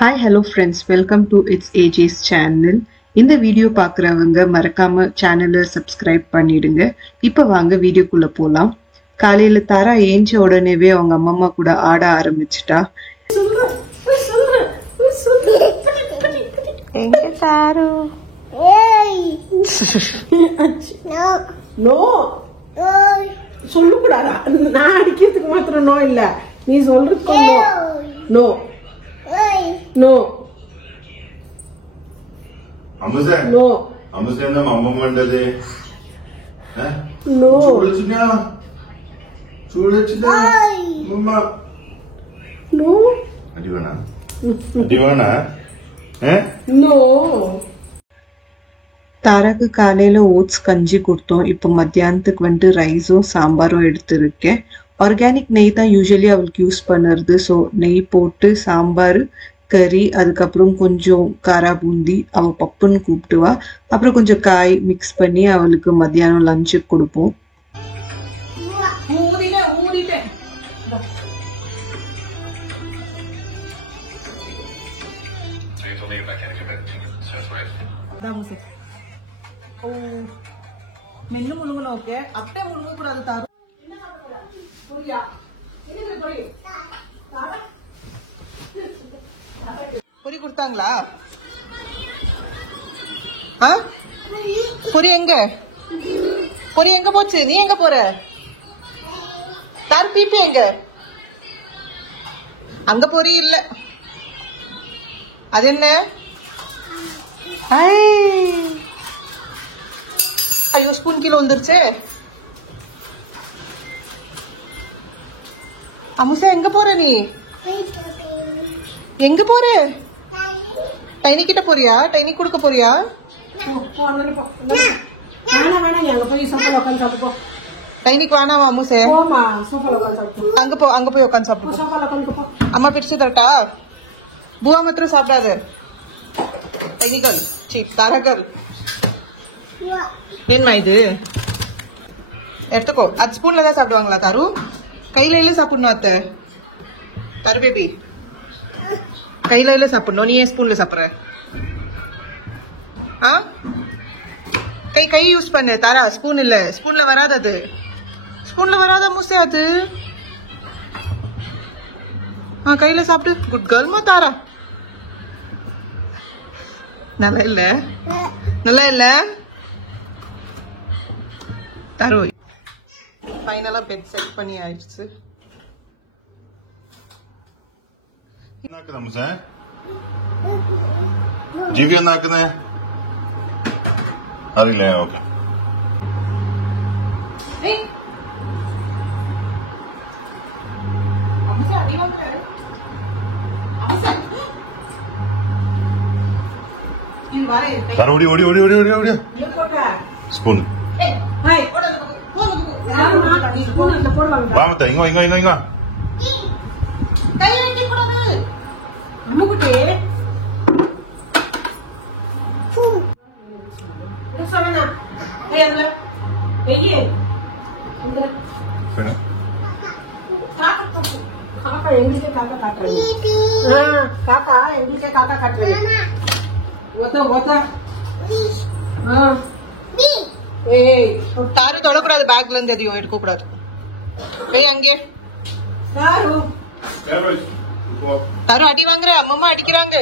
Hi, hello friends. Welcome to It's AJ's channel. இந்த video பார்க்குறவங்க மறக்காம சேனலை சப்ஸ்கிரைப் பண்ணிடுங்க. இப்போ வாங்க வீடியோக்குள்ள போலாம். காலையில தாரா ஏஞ்ச உடனேவே அவங்க அம்மா கூட ஆட ஆரம்பிச்சிட்டா. எங்க தாரு? நோ சொல்லக்கூடாதா? நான் அடிக்கிறதுக்கு மாத்திரம் நோ இல்ல, நீ சொல்றதுக்கு no. No. Amazon. No. Amazon na mama mandale. Eh? No. Chulachna. Mama. No. Adivana. Eh? No. தாராக்கு காலையில ஓட்ஸ் கஞ்சி கொடுத்தோம். இப்போ மத்தியானத்துக்கு வந்துட்டு ரைஸும் சாம்பாரும் எடுத்திருக்கேன். ஆர்கானிக் நெய் தான் யூஸ்வலி அவளுக்கு யூஸ் பண்ணுறது. ஸோ நெய் போட்டு சாம்பார், கறி, அதுக்கப்புறம் கொஞ்சம் காரா பூந்தி, அவள் பப்புன்னு கூப்பிட்டுவா. அப்புறம் கொஞ்சம் காய் மிக்ஸ் பண்ணி அவளுக்கு மத்தியானம் லஞ்சுக்கு கொடுப்போம். மென்னு முழுங்கணும். ஓகே, அப்படியே முழுங்க கூடாது தாரு. பொரி கொடுத்தாங்களா? பொரி எங்க? பொரி எங்க போச்சு? நீ எங்க போற? தாரு பீப்பி எங்க? அங்க பொரி இல்ல. அது என்ன? ஐயோ, ஸ்பூன் கீழே வந்துருச்சு. அமுசா, எங்க போற நீ? எங்க போற? டைனி கிட்ட போறியா? டைனி கொடுக்க போறியா? டைனிக்கு வேணாமா அமுசே? அங்க போ, அங்க போய் உட்காந்து சாப்பிடு. அம்மா பிரிச்சு தரட்டா? பூவா மாத்திரம் சாப்பிடாது. டைனிகள் சி தாரகல் என்ன இது? எடுத்துக்கோ. அது ஸ்பூன்ல தான் சாப்பிடுவாங்களா தாரு? கையில இல்ல சாப்பிடணும் அத்தை. தாரு பேபி, கையில இல்ல சாப்பிடணும். நீ ஏன் ஸ்பூன்ல சாப்பிடுற? கை யூஸ் பண்ணு தாரா. ஸ்பூன் இல்ல, ஸ்பூன்ல வராது. அது ஸ்பூன்ல வராத மூசே அது. கையில சாப்பிடு. குட் கேர்ள்மா தாரா. நல்லா இல்ல, நல்லா இல்ல தாரு. ஃபைனலா பெட் செட் பண்ணி ஆயிடுச்சு. ஜிவி എന്നാക്കുന്നെ? അറിയില്ല. ഓക്കെ. ഓടി ഓടി ഓടി ഓടി ഓടി ഓടി സ്പൂൺ വാമത്ത ഇങ്ങോ ഇങ്ങോ ഇങ്ങോ ഇങ്ങോ தாரு தொடக்கூடாது. பேக்ல இருந்து எதையும் எடுக்க கூடாது. அங்கே தாரு அடி வாங்குற. அம்மா அடிக்கிறாங்க.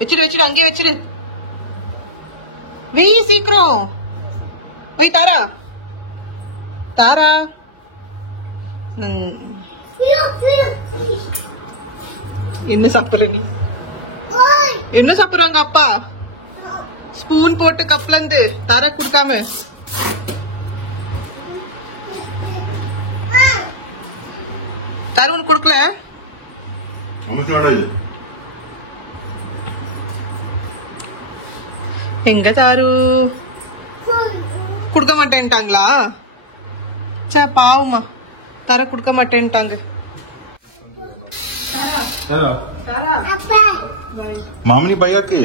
வச்சிரு வச்சிரு, அங்கே வச்சிரு. வெய் சீக்கிரம் வெய் தாரா. தாரா என்ன சாப்பிடுற நீ? என்ன சாப்பிடுறாங்க அப்பா? ஸ்பூன் போட்டு கப்ல இருந்து தாரா குடுக்காம. தாரு குடுக்கல. எங்க தாரு? குடுக்க மாட்டேன்ட்டாங்களா? சே பாவமா, தார குடுக்க மாட்டேன்ட்டாங்க. मामनी भैया के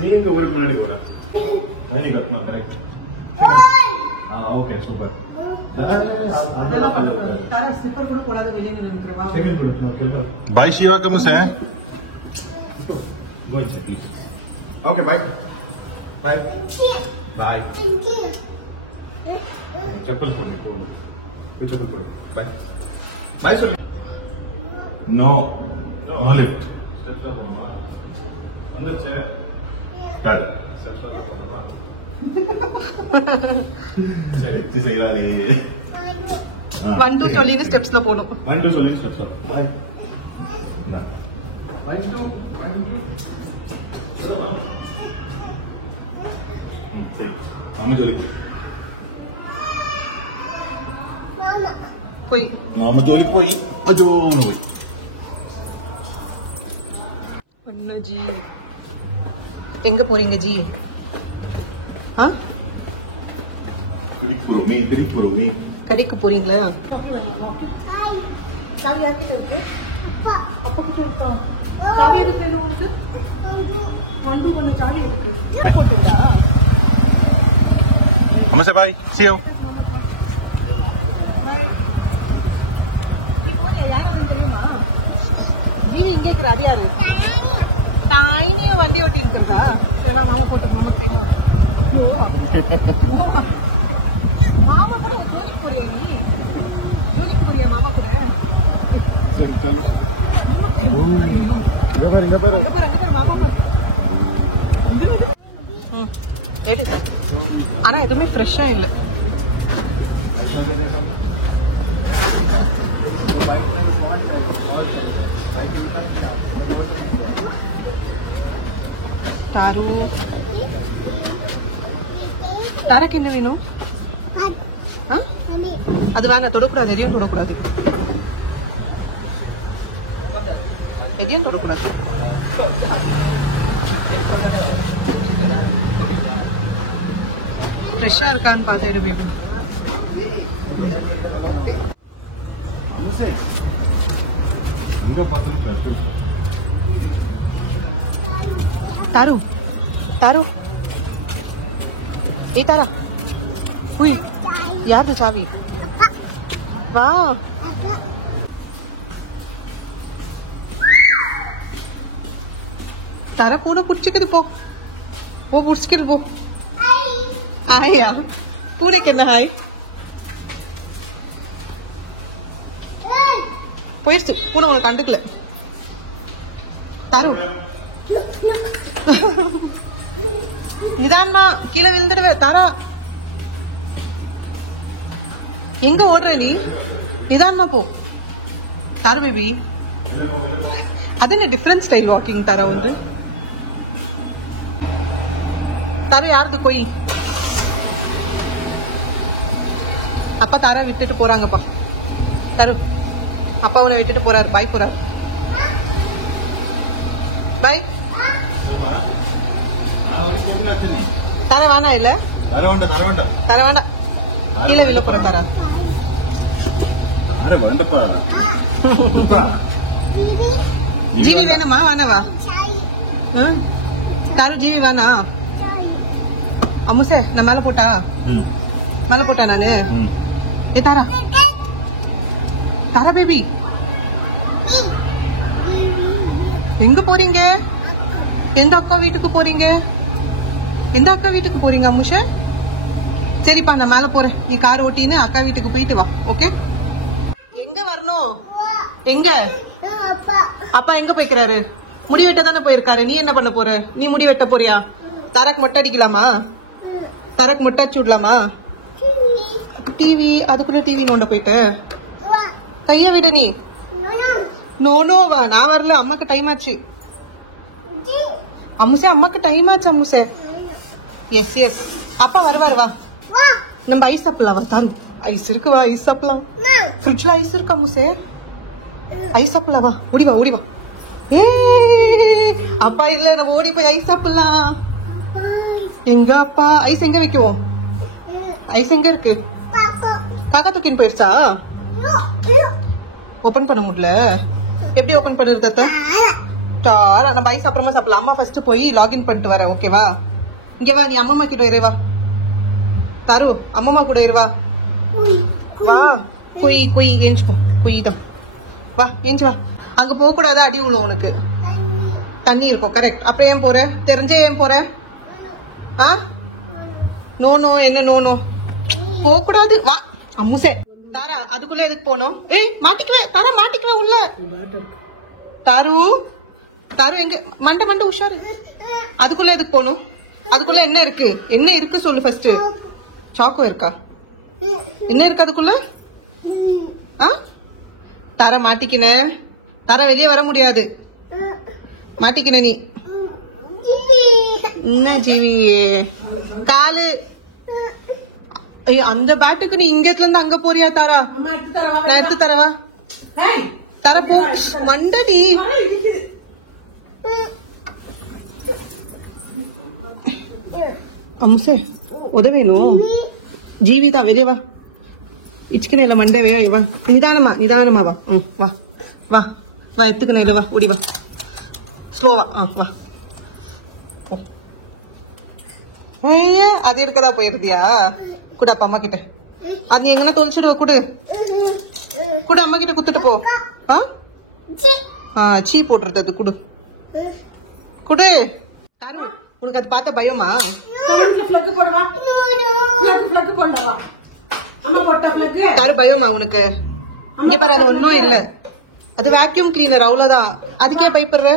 நீங்க ஒரு முன்னாடி போற नहीं करना करेक्ट हां ओके सुपर तारा स्लीपर கூட போடாத வெளிய நின்னுக்கறவா second good bye Shiva come से go inside please okay bye bye bye चप्पल खोल कोई चप्पल खोल bye bye sir no no lift अंदर से कर சரி செய்யறாளே 1 2 சொல்லி ஸ்டெப்ஸ்ல போணும் 1 2 சொல்லி ஸ்டெப்ஸ் பை ना 1 2 சரி மாமா ஜோலி போய் மாமா ஜோலி போய் அஜோன போய் அண்ணாஜி எங்க போறீங்க ஜி ஆ கடைக்கு போறீங்களா சாவி யார்கிட்ட இருக்கு அப்பா அப்பா கிட்ட இருக்கா சாவி எதுக்கு வேணும் உனக்கு வண்டு பண்ண சாவி இருக்கு போட்டுடா அம்மா சே பாய் see you தெரியுமா ஜீவி இங்கே இருக்கிற அது யாரு தாயினே வண்டி ஓட்டி இருக்கிறதா ஏன்னா மாமா போட்டு மாமா மாமா கூட ஜோலிக்கு போறியா நீ ஜோலிக்கு போறியா மாமா கூட இங்க பாரு மாமா ஆனா எதுவுமே ஃப்ரெஷ்ஷா இல்ல தாரு தாராக்கு என்ன வேணும் அது வேணா தொடக்கூடாது எதையும் தொடக்கூடாது எதையும் தொடக்கூடாது ஃப்ரெஷ்ஷா இருக்கான்னு பார்த்துட்டு பேபி तारू तारू ए तारा हुई यार चावी वाह तारा पूरा पुड़चिक्किदु पो वो पुड़चिक्किदु पो आया पूरे क्या हाय போயிடுச்சு பூனை உனக்கு கண்டுக்கல தாரு நிதானமா கீழே விழுந்துடுவே தாரா எங்க ஓடுற நீ நிதானமா போ தாரு பேபி அது என்ன டிஃபரண்ட் ஸ்டைல் வாக்கிங் தாரா வந்து தாரு யாருக்கு போய் அப்பா தாரா விட்டுட்டு போறாங்கப்பா தாரு அப்பா உன்னை விட்டுட்டு போறாரு பாய் போறாரு பாய் தர வேணா இல்ல தர வேண்டாம் கீழே விழ போற தரா ஜீவி வேணுமா வேணவா தாரு ஜீவி வேணா அம்முசே நான் மேல போட்டா நானு ஏ தாரா தாரா பேபி எங்க போறீங்க எந்த அக்கா வீட்டுக்கு போறீங்க எந்த அக்கா வீட்டுக்கு போறீங்க அம்முஷா சரிப்பா நான் மேல போறேன் நீ கார் ஓட்டின்னு அக்கா வீட்டுக்கு போயிட்டு வா ஓகே எங்க வரணும் எங்க அப்பா எங்க போய்க்கிறாரு முடி வெட்ட தானே போயிருக்காரு நீ என்ன பண்ண போற நீ முடி வெட்ட போறியா தாராக்கு மொட்டை அடிக்கலாமா தாராக்கு மொட்டை அடிச்சு விடலாமா டிவி அதுக்குள்ள டிவி நோண்ட போயிட்டு கைய விட நீ நோனோவா நான் வரல அம்மாக்கு டைம் ஆச்சு அம்முசே அம்மாக்கு டைம் ஆச்சு அம்முசே எஸ் எஸ் அப்பா வருவாரு வா நம்ம ஐஸ் சாப்பிடலாம் வா தாரு ஐஸ் இருக்கு வா ஐஸ் சாப்பிடலாம் ஃப்ரிட்ஜ்ல ஐஸ் இருக்கு அம்முசே ஐஸ் சாப்பிடலாம் வா ஓடி வா ஏ அப்பா இல்ல நம்ம ஓடி போய் ஐஸ் சாப்பிடலாம் எங்க அப்பா ஐஸ் எங்க வைக்குவோம் ஐஸ் எங்க இருக்கு காக்கா தூக்கின்னு போயிருச்சா ஓபன் பண்ண முடியல எப்படி ஓபன் பண்ணுறது தாரா நம்ம ஐஸ் அப்புறமா சாப்பிடலாம் அம்மா ஃபர்ஸ்ட் போய் லாகின் பண்ணிட்டு வரேன் ஓகேவா இங்க வா, நீ அம்மம்மா கிட்ட இரு வா. தாரு அம்மம்மா கூட இரு வா. வா குய் குய் ஏஞ்சுப்போ. குய் தான். வா ஏஞ்சு வா. அங்க போக கூடாது, அடி விழும் உனக்கு. தண்ணி இருக்கும். கரெக்ட். அப்புறம் ஏன் போற? தெரிஞ்சே ஏன் போற? ஆ நோ நோ. என்ன நோ நோ? போக கூடாது. வா அம்முசே. தாரா அதுக்குள்ள எதுக்கு போனோம்? ஏய் மாட்டிக்குவே. தாரா மாட்டிக்குவே உள்ள. தாரு தாரு எங்க? மண்டை மண்டை உஷாரு. அதுக்குள்ள எதுக்கு போகணும்? அதுக்குள்ள என்ன இருக்கு? என்ன இருக்கு சொல்லு ஃபர்ஸ்ட். சாக்கோ இருக்கா? என்ன இருக்கு அதுக்குள்ள? ஆ தாரா மாட்டிக்கின. தாரா வெளியே வர முடியாது. மாட்டிக்கின நீ. என்ன ஜீவி காலு. அந்த பேட்டுக்கு நீ இங்கத்துல இருந்து அங்க போறியா தாரா? நான் எடுத்து தரவா? தர போ. மண்டடி அம்சே உதவேணும். ஜீவிதா வெளியே வா. இச்சுக்கணும் இல்ல மண்டவே வா. நிதானமா நிதானமா வா. வா வா வா. எடுத்துக்கணும் இல்ல வா. ஓடி வா. ஸ்லோவா. வா. அது இருக்கதா போயிருந்தியா? கூட அப்பா அம்மா கிட்ட. அது நீ எங்கன்னா தொலைச்சிடுவ. குடு குடு அம்மா கிட்ட குத்துட்டு போ. சீ போட்டுறது அது. குடு குடு. தாரு உனக்கு அது பார்த்த பயமா? தாரு பயமா உனக்கு? இங்க பாரு அது ஒன்னும் இல்ல. அது வேக்யூம் கிளீனர் அவ்வளவுதான். அதுக்கே பயப்படுற?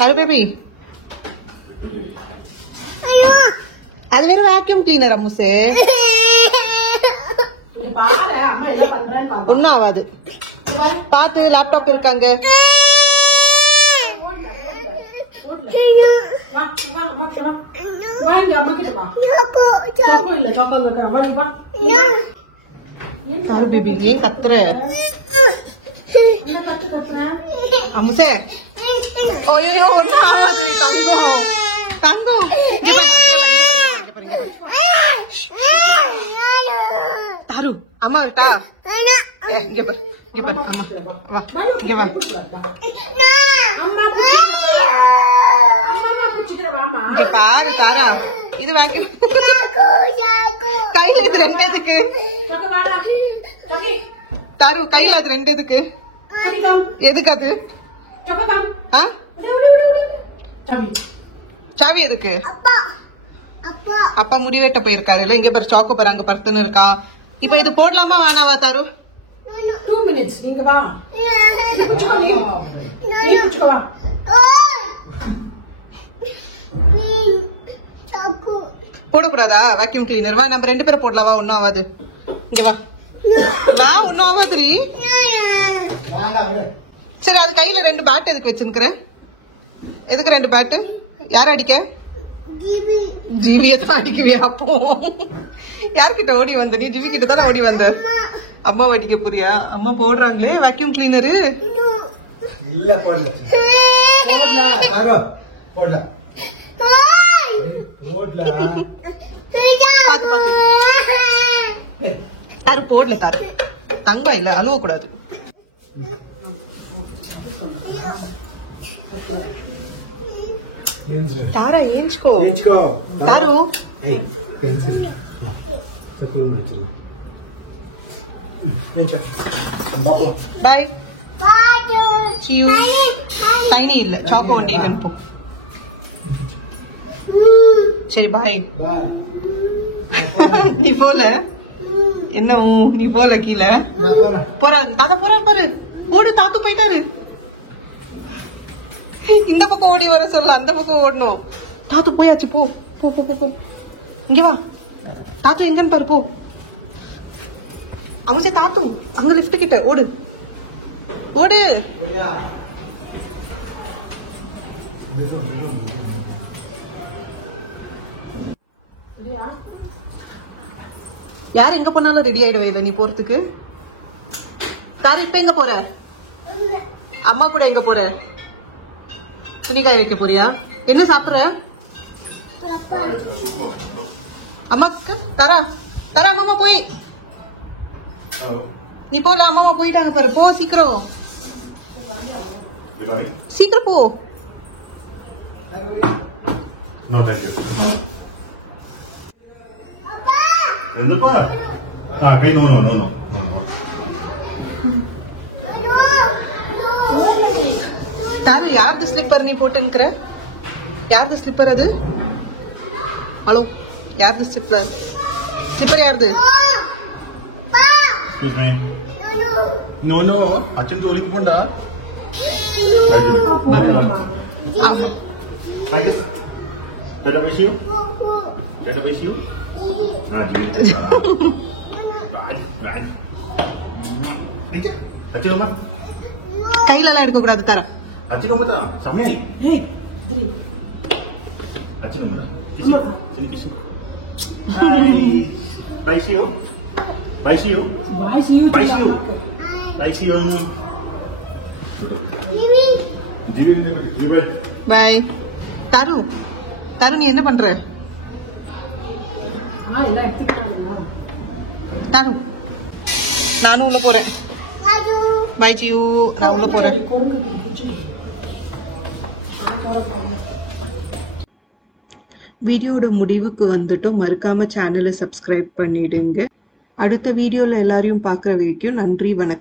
தாரு பேபி அது வேற வேக்யூம் கிளீனர் அம்முசே. ஒன்னும் ஆகாது. பாத்து லேப்டாப் இருக்காங்க. தாரு பேபி ஏன் கத்துற? அம்முசே ஓயோ ஒன்னும் ஆகாது. தங்கம் தங்கம். தாரு அம்மா விட்டா இங்க பாரு. இங்க பாரு அம்மா வா. இங்க வா. இங்க பாரு தாரா. இது வேக்யூம். கையில இது ரெண்டு எதுக்கு? தாரு கையில அது ரெண்டு எதுக்கு? எதுக்கு அது? சாவி எதுக்கு? அப்பா முடிவெட்ட போயிருக்காரு இல்ல. இங்க பாரு சாக்கோ பாரு அங்க படுத்துன்னு இருக்கா. இப்ப இது போடலாமா வேணாவா தாரு? 2 minutes. நீங்க வா. நீ புடிச்சுக்கோ வா. போடக்கூடாதா வேக்யூம் கிளீனர்? வா நம்ம ரெண்டு பேரும் போடலாம். வா ஒன்னும் ஆகாது. இங்க வா. வா ஒன்னும் ஆகாதுரி. சரி அது கையில ரெண்டு பேட் எதுக்கு வச்சுருக்கிற? எதுக்கு ரெண்டு பேட்டு? யார் அடிக்க? ஜீவியை தான் அடிக்குவியா? அப்போ யார்கிட்ட ஓடி வந்த நீ? ஜிவி கிட்ட தானே ஓடி வந்த. அம்மா அடிக்க போறியா? அம்மா போடுறாங்களே வேக்யூம் கிளீனரு. தாரு போடல. தாரு தங்கம் இல்ல அழுவ கூடாது. தாரா ஏஞ்சுக்கோ. தாரு பாய். டைனி இல்ல சாக்கோ வண்டி அனுப்பு. சரி பாய். நீ போல என்ன? நீ போல கீழே போற. தாத்தா போற பாரு. ஓடு. தாத்து போயிட்டாரு. இந்த பக்கம் ஓடி வர சொல்ல. அந்த பக்கம் ஓடணும். தாத்து போயாச்சு. போ போ போ போ. இங்க வா. தாத்து எங்கன்னு பாரு. போ. அவன் தாத்து அங்க லிஃப்ட் கிட்ட ஓடு. ஓடு. யார் எங்க போனாலும் ரெடி ஆயிடுவே இல்ல நீ போறதுக்கு. தாரு இப்ப எங்க போற? அம்மா கூட எங்க போற? துணிக்காய வைக்க போறியா? என்ன சாப்பிடுற? அம்மாக்கு தரா. தரா அம்மா போய். நீ போல. அம்மாவா போயிட்டாங்க பாரு. போ சீக்கிரம். சீக்கிரம் போ. No, thank you. என்னப்பா கை நோ நோ நோ நோ தாரு யாரது ஸ்லிப்பர் நீ போட்டுங்கிற? யாரது ஸ்லிப்பர் அது? ஹலோ, யாரது ஸ்லிப்பர்? ஸ்லிப்பர் யாரது? Excuse me. No, no. അച്ഛൻ ജോലിക്ക് പോണ്ട. Dada miss you? Dada miss you? അച്ഛൻ അമ്മ கையிலலாம் எடுக்க கூடாது தாரா. അച്ഛൻ അമ്മ സമയായി. അച്ഛൻ അമ്മ kiss Bye, see you. Bye, see you. Bye, see you. Bye, see you. Bye, see you. Jivi. Bye. தாரு, தாரு நீ என்ன பண்ற? எல்லாம் எடுத்துக்கிட்டாங்க. தாரு, நானும் உள்ள போறேன். பை ஜியூ, நான் உள்ள போறேன். வீடியோட முடிவுக்கு வந்துட்டோம். மறக்காம சேனலை சப்ஸ்கிரைப் பண்ணிடுங்க. அடுத்த வீடியோல எல்லாரையும் பார்க்குற வரைக்கும் நன்றி, வணக்கம்.